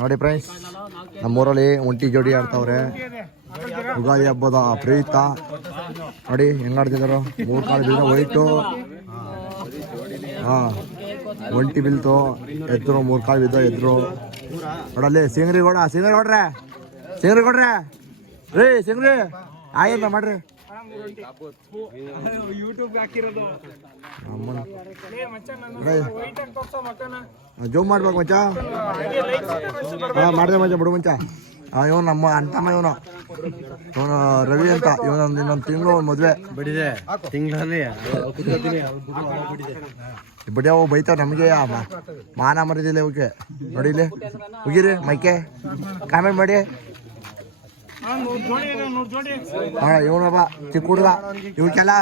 ನೋಡಿ ಫ್ರೆಂಡ್ಸ್, ನಮ್ಮೂರಲ್ಲಿ ಒಂಟಿ ಜೋಡಿ ಆಡ್ತಾವ್ರೆ. ಯುಗಾದಿ ಹಬ್ಬದ ಪ್ರಯುಕ್ತ ನೋಡಿ ಹೆಂಗ್ ಆಡ್ತಿದಾರು. 3 ಕಾಲು ಬೀಗ ವೈಟು, ಒಂಟಿ ಬಿಲ್ತು ಎದ್ರು, 3 ಕಾಲು ಬಿದ್ದ ಎದ್ರು. ನೋಡಲ್ಲಿ ಸಿಂಗ್ರಿ ಕೊಡ್ರೆ ರೀ ಸಿಂಗ್ರಿ ಆಯ್ತ ಮಾಡ್ರಿ. ಜೂಮ್ ಮಾಡ್ಬೇಕು ಮಚ್ಚ. ಮಾಡಿದೆ ಮಚ್ಚ, ಬಿಡು ಮಚ್ಚ. ಇವನು ನಮ್ಮ ಅಂತಮ್ಮ, ಇವನು ರವಿ ಅಂತ. ಇವನೊಂದು ಇನ್ನೊಂದು ತಿಂಗಳು ಮದುವೆ ಬಿಡಿದೆ. ತಿಂಗಳಲ್ಲಿ ಬಡಿಯವು ಬೈತಾವ ನಮಗೆ, ಮಾನ ಮರಿದಿಲ್ಲ ಇವಕ್ಕೆ. ನೋಡಿಲಿ ಹೋಗಿರಿ ಮೈಕೆ ಕಾಮೆಂಟ್ ಮಾಡಿ. ಇವನೊಬ್ಬ ಚಿಕ್ಕ ಹುಡುಗ. ಇವಕ್ಕೆಲ್ಲ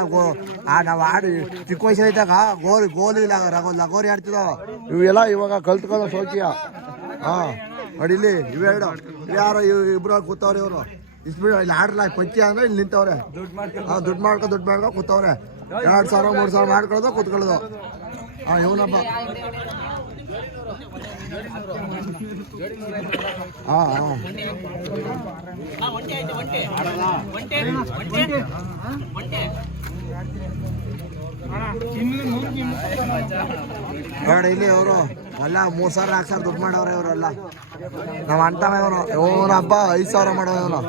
ನಾವು ಆಡಿ ಚಿಕ್ಕ ವಯಸ್ಸಲ್ಲಿದ್ದಾಗ ಗೋಲಿ ಲಗೋರಿ ಆಡ್ತಿದ್ದೋ. ಇವೆಲ್ಲ ಇವಾಗ ಕಲ್ತ್ಕೊಳ್ಳೋ ಸೋಕಿಯ. ನೋಡಿಲಿ ಇವೆರಡು ಯಾರು ಇಬ್ರು ಕೂತವ್ರೆ. ಇವರು ಇಸ್ಬಿಡ ಇಲ್ಲಿ ಆಡ್ರಲ್ಲ ಪಂಚಿ ಅಂದ್ರೆ ಇಲ್ಲಿ ನಿಂತವ್ರೆ. ದುಡ್ಡು ಮಾಡ್ಕೊ ಕೂತವ್ರೆ. 2,000 3,000 ಮಾಡ್ಕೊಳ್ಳೋದು ಕೂತ್ಕೊಳ್ಳೋದು. ಇವನಪ್ಪ ನೋಡಿ ಇಲ್ಲಿ ಅವರು ಎಲ್ಲ 3,000 4,000 ದುಡ್ಡು ಮಾಡವ್ರೆ ಇವರೆಲ್ಲ. ನಾವು ಅಂತವ ಇವನು ಹಬ್ಬ 5,000 ಮಾಡವ. ಇವನು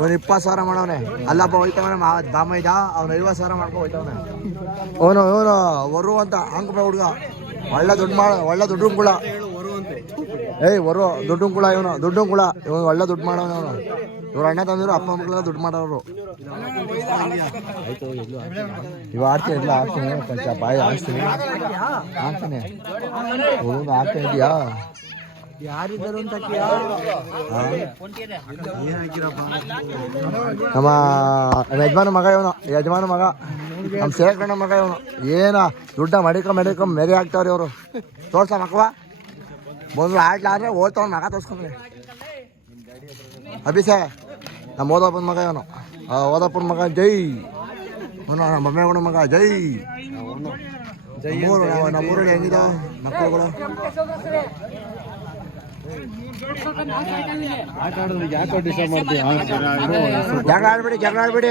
20,000 ಮಾಡವನೆ. ಅಲ್ಲಪ್ಪ ಹೋಯ್ತವನೆ ಬಾಮ ಇದ್ದ. ಅವ್ನು 50,000 ಮಾಡ್ಕೊ ಹೋಯ್ತವನೆ. ಇವನು ವರು ಅಂತ ಅಂಕ ಹುಡುಗ. ಒಳ್ಳೆ ದುಡ್ಡು ಕುಳ. ದುಡ್ಡು ಕುಳ. ಇವನು ಒಳ್ಳೆ ದುಡ್ಡು ಮಾಡವನ. ಇವನು ಇವ್ರ ಅಣ್ಣ ತಂದಿರು ಅಪ್ಪ ಮಕ್ಕಳೆಲ್ಲ ದುಡ್ಡು ಮಾಡೋರು. ಇವ ಆಡ್ತೀನಿ ಇಲ್ಲ ಆಡ್ತೀನಿ ಪಂಚ ಬಾಯಿ ಆಡ್ತೀನಿ ಆಡ್ತಾ ಇದೀಯಾ? ಯಾರಿದ್ದರು ಅಂತ ನಮ್ಮ ಯಜಮಾನ ಮಗ ಇವನು. ನಮ್ಮ ಸೇರ್ಕಣ್ಣ ಮಗ ಇವನು. ಏನ ದುಡ್ಡ ಮಡಿಕ ಮೆರಿ ಆಗ್ತಾವ್ರಿ ಇವರು. ತೋರ್ಸ ಮಕ್ಕವ ಬಂದು ಆಡ್ಲಾದ್ರೆ ಓದ್ತಾವ ಮಗ ತೋರ್ಸ್ಕೊಂಡ್ರಿ. ಅಭಿಷೇ ನಮ್ಮ ಓದಪ್ಪನ ಮಗ ಇವನು. ಓದಪ್ಪನ ಮಗ ಜೈ. ಇವನು ನಮ್ಮ ಬೊಮ್ಮೆಗೌಡ ಮಗ ಜೈ. ನಮ್ಮೂರಲ್ಲಿ ಹೆಂಗಿದಾವ ಮಕ್ಕಳುಗಳು? ಜಗಳ ಆಡ್ಬೇಡಿ.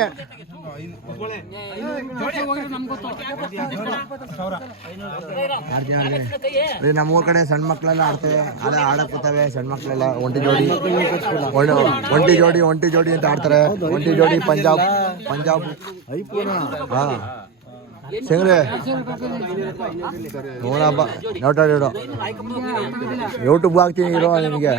ನಮ್ಮೂರ್ ಕಡೆ ಸಣ್ಣ ಮಕ್ಳೆಲ್ಲ ಆಡ್ತವೆ. ಅದೇ ಆಡಕ್ ಕೂತವೆ ಸಣ್ಣ ಮಕ್ಳೆಲ್ಲ. ಒಂಟಿ ಜೋಡಿ ಅಂತ ಆಡ್ತಾರೆ. ಒಂಟಿ ಜೋಡಿ ಪಂಜಾಬ್. ಸಿಂಗ್ರೆ ನೋಡಪ್ಪ ನೋಟಾಡಿರೋ ಯೂಟ್ಯೂಬ್ ಹಾಕ್ತೀನಿ ಇರೋ ನಿಮಗೆ.